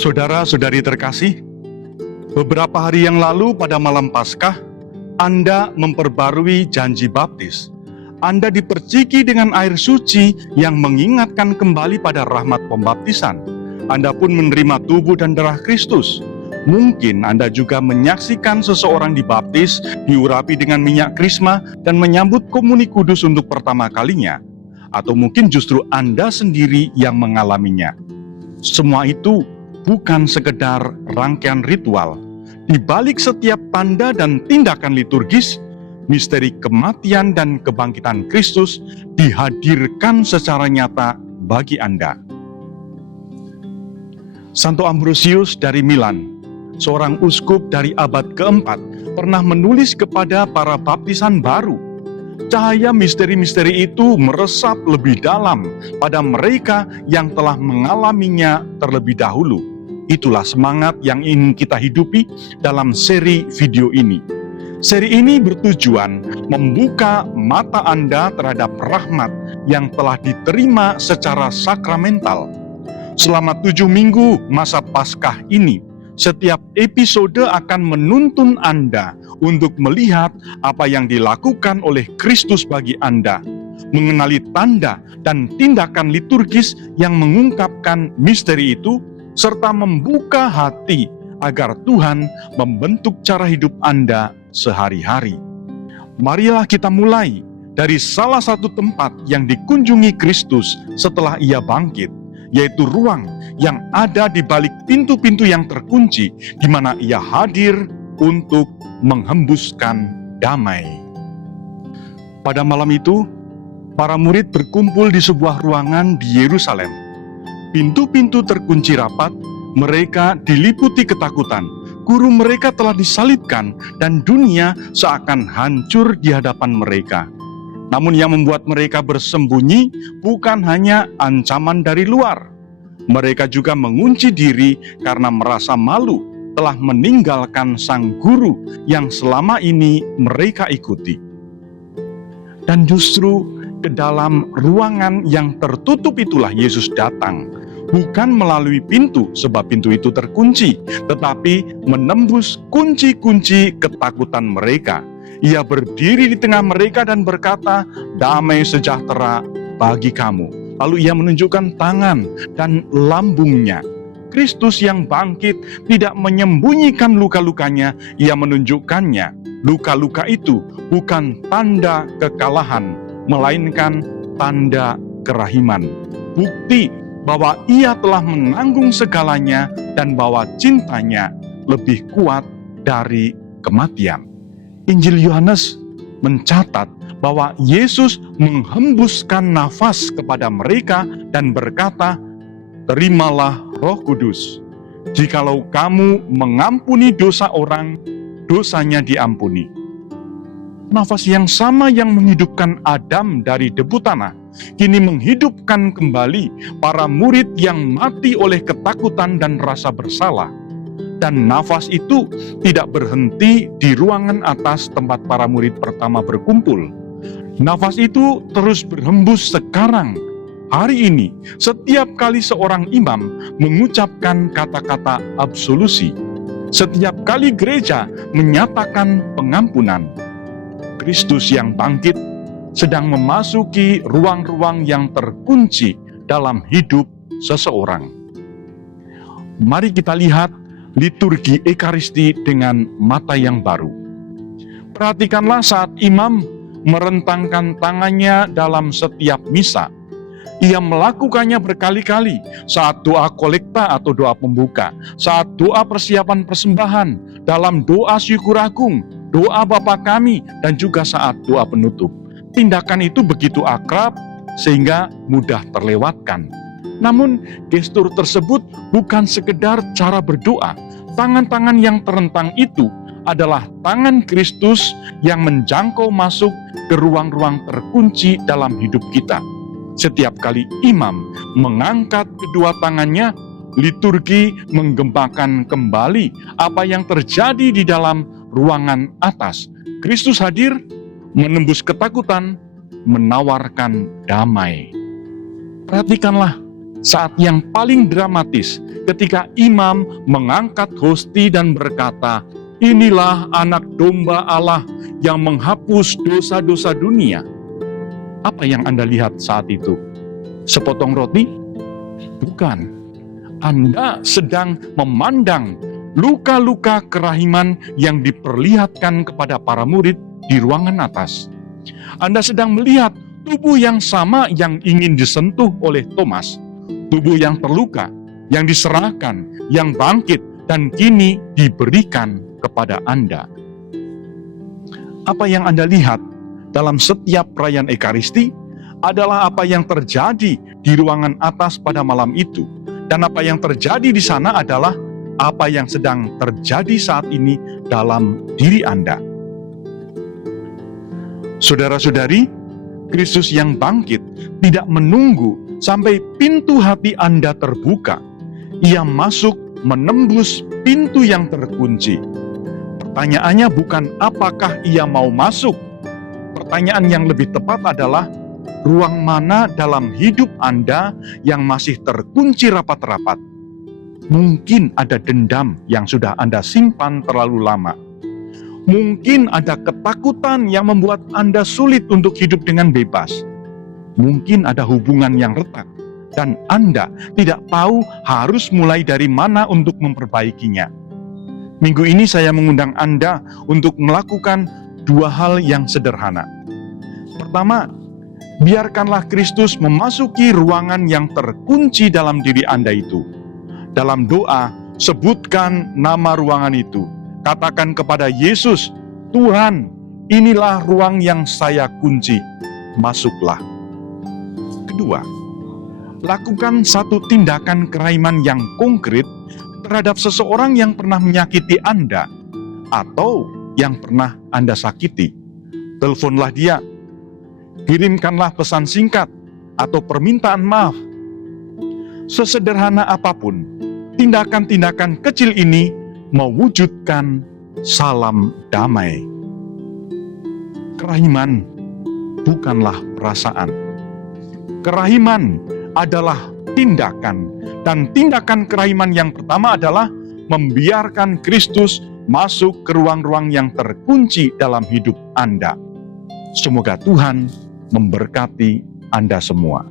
Saudara-saudari terkasih, beberapa hari yang lalu pada malam Paskah, Anda memperbarui janji baptis. Anda diperciki dengan air suci yang mengingatkan kembali pada rahmat pembaptisan. Anda pun menerima tubuh dan darah Kristus. Mungkin Anda juga menyaksikan seseorang dibaptis, diurapi dengan minyak krisma, dan menyambut komuni kudus untuk pertama kalinya. Atau mungkin justru Anda sendiri yang mengalaminya. Semua itu bukan sekedar rangkaian ritual. Di balik setiap tanda dan tindakan liturgis, misteri kematian dan kebangkitan Kristus dihadirkan secara nyata bagi Anda. Santo Ambrosius dari Milan, seorang uskup dari abad keempat, pernah menulis kepada para baptisan baru. Cahaya misteri-misteri itu meresap lebih dalam pada mereka yang telah mengalaminya terlebih dahulu. Itulah semangat yang ingin kita hidupi dalam seri video ini. Seri ini bertujuan membuka mata Anda terhadap rahmat yang telah diterima secara sakramental. Selama 7 minggu masa Paskah ini, setiap episode akan menuntun Anda untuk melihat apa yang dilakukan oleh Kristus bagi Anda, mengenali tanda dan tindakan liturgis yang mengungkapkan misteri itu, serta membuka hati agar Tuhan membentuk cara hidup Anda sehari-hari. Marilah kita mulai dari salah satu tempat yang dikunjungi Kristus setelah Ia bangkit, yaitu ruang yang ada di balik pintu-pintu yang terkunci, di mana Ia hadir untuk menghembuskan damai. Pada malam itu, para murid berkumpul di sebuah ruangan di Yerusalem. Pintu-pintu terkunci rapat, mereka diliputi ketakutan. Guru mereka telah disalibkan dan dunia seakan hancur di hadapan mereka. Namun yang membuat mereka bersembunyi bukan hanya ancaman dari luar. Mereka juga mengunci diri karena merasa malu telah meninggalkan sang guru yang selama ini mereka ikuti. Dan justru ke dalam ruangan yang tertutup itulah Yesus datang, bukan melalui pintu sebab pintu itu terkunci, tetapi menembus kunci-kunci ketakutan mereka. Ia berdiri di tengah mereka dan berkata, "Damai sejahtera bagi kamu." Lalu ia menunjukkan tangan dan lambungnya. Kristus yang bangkit tidak menyembunyikan luka-lukanya, ia menunjukkannya. Luka-luka itu bukan tanda kekalahan, melainkan tanda kerahiman. Bukti bahwa ia telah menanggung segalanya dan bahwa cintanya lebih kuat dari kematian. Injil Yohanes mencatat bahwa Yesus menghembuskan nafas kepada mereka dan berkata, "Terimalah Roh Kudus. Jikalau kamu mengampuni dosa orang, dosanya diampuni." Nafas yang sama yang menghidupkan Adam dari debu tanah, kini menghidupkan kembali para murid yang mati oleh ketakutan dan rasa bersalah. Dan nafas itu tidak berhenti di ruangan atas tempat para murid pertama berkumpul. Nafas itu terus berhembus sekarang, hari ini, setiap kali seorang imam mengucapkan kata-kata absolusi. Setiap kali gereja menyatakan pengampunan. Kristus yang bangkit sedang memasuki ruang-ruang yang terkunci dalam hidup seseorang. Mari kita lihat liturgi Ekaristi dengan mata yang baru. Perhatikanlah saat imam merentangkan tangannya dalam setiap misa. Ia melakukannya berkali-kali saat doa kolekta atau doa pembuka, saat doa persiapan persembahan, dalam doa syukur agung, doa Bapa Kami, dan juga saat doa penutup. Tindakan itu begitu akrab sehingga mudah terlewatkan. Namun gestur tersebut bukan sekedar cara berdoa. Tangan-tangan yang terentang itu adalah tangan Kristus yang menjangkau masuk ke ruang-ruang terkunci dalam hidup kita. Setiap kali imam mengangkat kedua tangannya, liturgi menggemakan kembali apa yang terjadi di dalam ruangan atas. Kristus hadir, menembus ketakutan, menawarkan damai. Perhatikanlah Saat yang paling dramatis ketika imam mengangkat hosti dan berkata, "Inilah anak domba Allah yang menghapus dosa-dosa dunia." Apa yang Anda lihat saat itu? Sepotong roti? Bukan. Anda sedang memandang luka-luka kerahiman yang diperlihatkan kepada para murid di ruangan atas. Anda sedang melihat tubuh yang sama yang ingin disentuh oleh Thomas. Tubuh yang terluka, yang diserahkan, yang bangkit, dan kini diberikan kepada Anda. Apa yang Anda lihat dalam setiap perayaan Ekaristi adalah apa yang terjadi di ruangan atas pada malam itu. Dan apa yang terjadi di sana adalah apa yang sedang terjadi saat ini dalam diri Anda. Saudara-saudari, Kristus yang bangkit tidak menunggu sampai pintu hati Anda terbuka. Ia masuk menembus pintu yang terkunci. Pertanyaannya bukan apakah ia mau masuk. Pertanyaan yang lebih tepat adalah, ruang mana dalam hidup Anda yang masih terkunci rapat-rapat? Mungkin ada dendam yang sudah Anda simpan terlalu lama. Mungkin ada ketakutan yang membuat Anda sulit untuk hidup dengan bebas. Mungkin ada hubungan yang retak, dan Anda tidak tahu harus mulai dari mana untuk memperbaikinya. Minggu ini saya mengundang Anda untuk melakukan dua hal yang sederhana. Pertama, biarkanlah Kristus memasuki ruangan yang terkunci dalam diri Anda itu. Dalam doa, sebutkan nama ruangan itu. Katakan kepada Yesus, "Tuhan, inilah ruang yang saya kunci. Masuklah." Kedua, lakukan satu tindakan kerahiman yang konkret terhadap seseorang yang pernah menyakiti Anda atau yang pernah Anda sakiti. Teleponlah dia, kirimkanlah pesan singkat atau permintaan maaf. Sesederhana apapun, tindakan-tindakan kecil ini mewujudkan salam damai. Kerahiman bukanlah perasaan. Kerahiman adalah tindakan. Dan tindakan kerahiman yang pertama adalah membiarkan Kristus masuk ke ruang-ruang yang terkunci dalam hidup Anda. Semoga Tuhan memberkati Anda semua.